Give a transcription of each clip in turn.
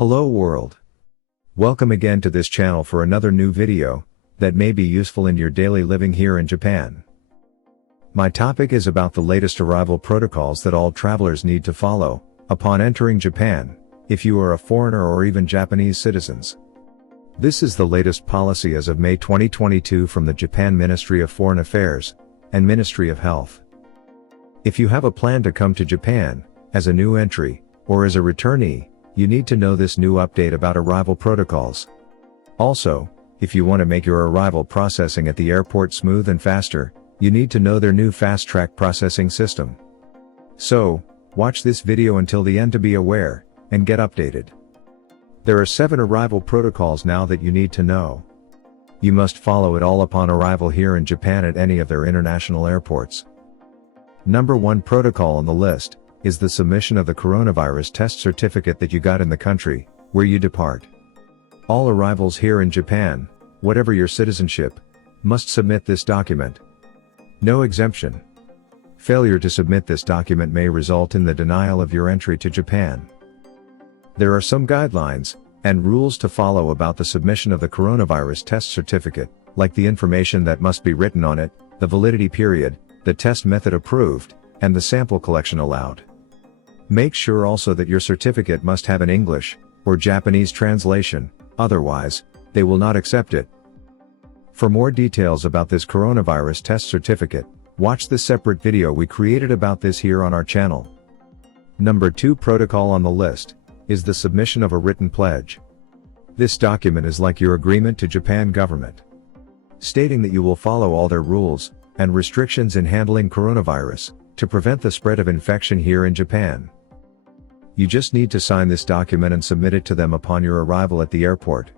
Hello world. Welcome again to this channel for another new video that may be useful in your daily living here in Japan. My topic is about the latest arrival protocols that all travelers need to follow upon entering Japan, if you are a foreigner or even Japanese citizens. This is the latest policy as of May 2022 from the Japan Ministry of Foreign Affairs and Ministry of Health. If you have a plan to come to Japan as a new entry or as a returnee, you need to know this new update about arrival protocols. Also, if you want to make your arrival processing at the airport smooth and faster, you need to know their new fast-track processing system. So, watch this video until the end to be aware and get updated. There are 7 arrival protocols now that you need to know. You must follow it all upon arrival here in Japan at any of their international airports. Number 1 protocol on the list is the submission of the coronavirus test certificate that you got in the country where you depart. All arrivals here in Japan, whatever your citizenship, must submit this document. No exemption. Failure to submit this document may result in the denial of your entry to Japan. There are some guidelines and rules to follow about the submission of the coronavirus test certificate, like the information that must be written on it, the validity period, the test method approved, and the sample collection allowed. Make sure also that your certificate must have an English or Japanese translation, otherwise, they will not accept it. For more details about this coronavirus test certificate, watch the separate video we created about this here on our channel. Number 2 protocol on the list is the submission of a written pledge. This document is like your agreement to Japan government, stating that you will follow all their rules and restrictions in handling coronavirus to prevent the spread of infection here in Japan. You just need to sign this document and submit it to them upon your arrival at the airport.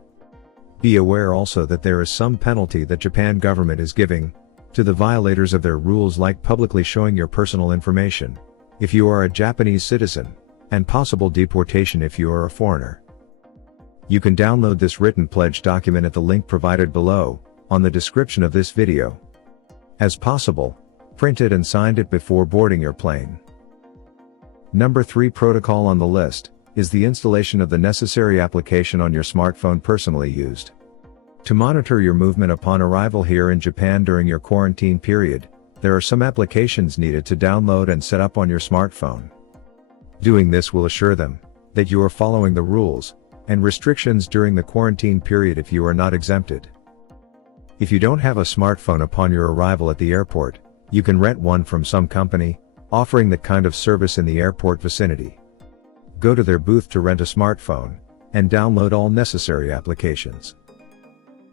Be aware also that there is some penalty that Japan government is giving to the violators of their rules, like publicly showing your personal information if you are a Japanese citizen, and possible deportation if you are a foreigner. You can download this written pledge document at the link provided below on the description of this video. As possible, print it and sign it before boarding your plane. Number 3 protocol on the list is the installation of the necessary application on your smartphone personally used to monitor your movement upon arrival here in Japan during your quarantine period. There are some applications needed to download and set up on your smartphone. Doing this will assure them that you are following the rules and restrictions during the quarantine period if you are not exempted. If you don't have a smartphone upon your arrival at the airport, you can rent one from some company offering that kind of service in the airport vicinity. Go to their booth to rent a smartphone and download all necessary applications.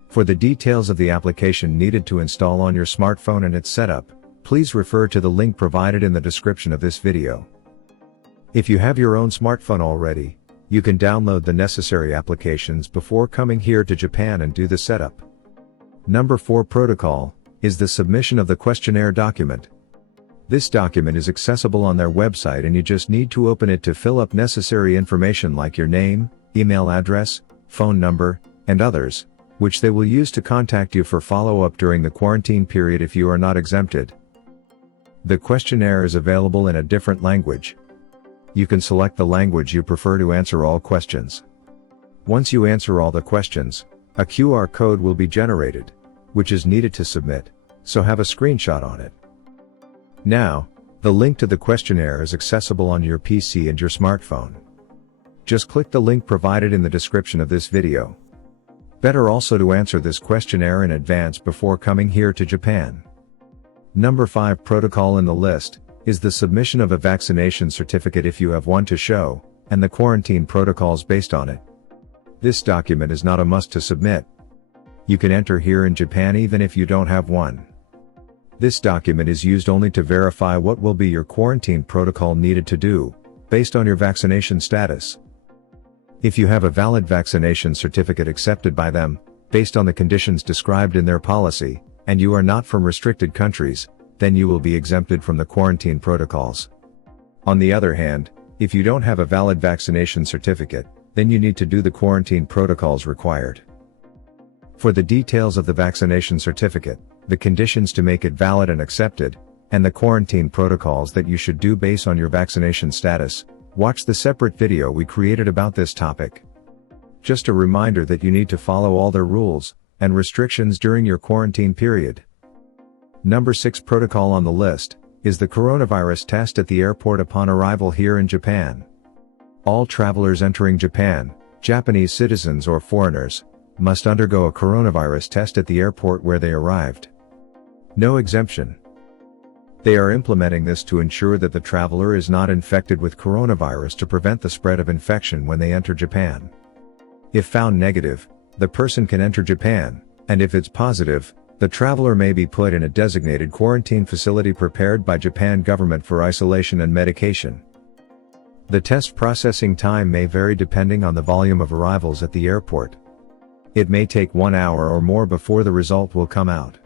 For the details of the application needed to install on your smartphone and its setup, please refer to the link provided in the description of this video. If you have your own smartphone already, you can download the necessary applications before coming here to Japan and do the setup. Number 4 protocol is the submission of the questionnaire document. This document is accessible on their website and you just need to open it to fill up necessary information like your name, email address, phone number, and others, which they will use to contact you for follow-up during the quarantine period if you are not exempted. The questionnaire is available in a different language. You can select the language you prefer to answer all questions. Once you answer all the questions, a QR code will be generated, which is needed to submit, so have a screenshot on it. Now, the link to the questionnaire is accessible on your PC and your smartphone. Just click the link provided in the description of this video. Better also to answer this questionnaire in advance before coming here to Japan. Number 5 protocol in the list is the submission of a vaccination certificate if you have one to show, and the quarantine protocols based on it. This document is not a must to submit. You can enter here in Japan even if you don't have one. This document is used only to verify what will be your quarantine protocol needed to do, based on your vaccination status. If you have a valid vaccination certificate accepted by them, based on the conditions described in their policy, and you are not from restricted countries, then you will be exempted from the quarantine protocols. On the other hand, if you don't have a valid vaccination certificate, then you need to do the quarantine protocols required. For the details of the vaccination certificate, the conditions to make it valid and accepted, and the quarantine protocols that you should do based on your vaccination status, watch the separate video we created about this topic. Just a reminder that you need to follow all their rules and restrictions during your quarantine period. Number 6 protocol on the list is the coronavirus test at the airport upon arrival here in Japan. All travelers entering Japan, Japanese citizens or foreigners, must undergo a coronavirus test at the airport where they arrived. No exemption. They are implementing this to ensure that the traveler is not infected with coronavirus to prevent the spread of infection when they enter Japan. If found negative, the person can enter Japan, and if it's positive, the traveler may be put in a designated quarantine facility prepared by Japan government for isolation and medication. The test processing time may vary depending on the volume of arrivals at the airport. It may take 1 hour or more before the result will come out.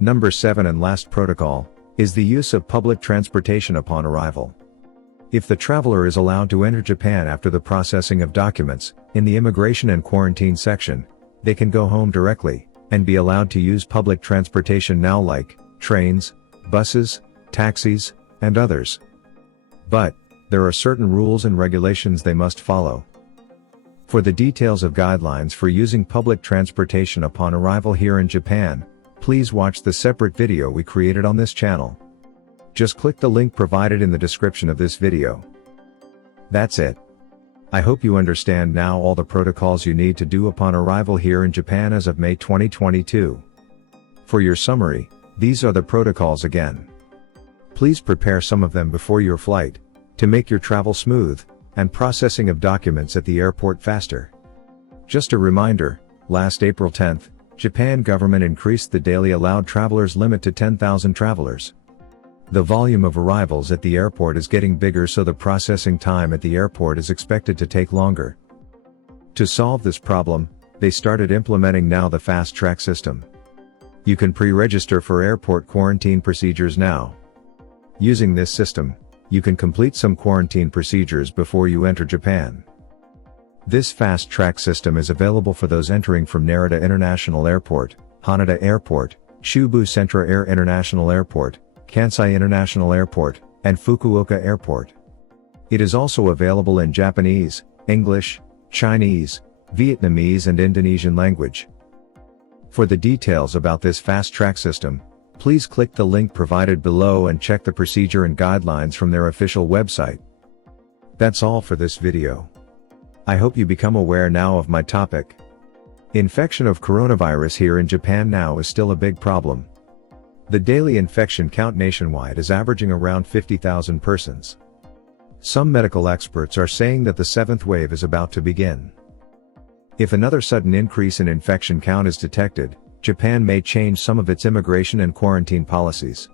Number 7 and last protocol is the use of public transportation upon arrival. If the traveler is allowed to enter Japan after the processing of documents, in the immigration and quarantine section, they can go home directly, and be allowed to use public transportation now like trains, buses, taxis, and others. But there are certain rules and regulations they must follow. For the details of guidelines for using public transportation upon arrival here in Japan, please watch the separate video we created on this channel. Just click the link provided in the description of this video. That's it. I hope you understand now all the protocols you need to do upon arrival here in Japan as of May 2022. For your summary, these are the protocols again. Please prepare some of them before your flight, to make your travel smooth, and processing of documents at the airport faster. Just a reminder, last April 10th, Japan government increased the daily allowed travelers limit to 10,000 travelers. The volume of arrivals at the airport is getting bigger, so the processing time at the airport is expected to take longer. To solve this problem, they started implementing now the fast track system. You can pre-register for airport quarantine procedures now. Using this system, you can complete some quarantine procedures before you enter Japan. This fast track system is available for those entering from Narita International Airport, Haneda Airport, Shubu Centra Air International Airport, Kansai International Airport, and Fukuoka Airport. It is also available in Japanese, English, Chinese, Vietnamese and Indonesian language. For the details about this fast track system, please click the link provided below and check the procedure and guidelines from their official website. That's all for this video. I hope you become aware now of my topic. Infection of coronavirus here in Japan now is still a big problem. The daily infection count nationwide is averaging around 50,000 persons. Some medical experts are saying that the 7th wave is about to begin. If another sudden increase in infection count is detected, Japan may change some of its immigration and quarantine policies.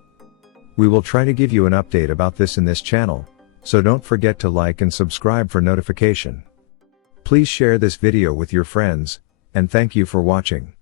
We will try to give you an update about this in this channel, so don't forget to like and subscribe for notification. Please share this video with your friends, and thank you for watching.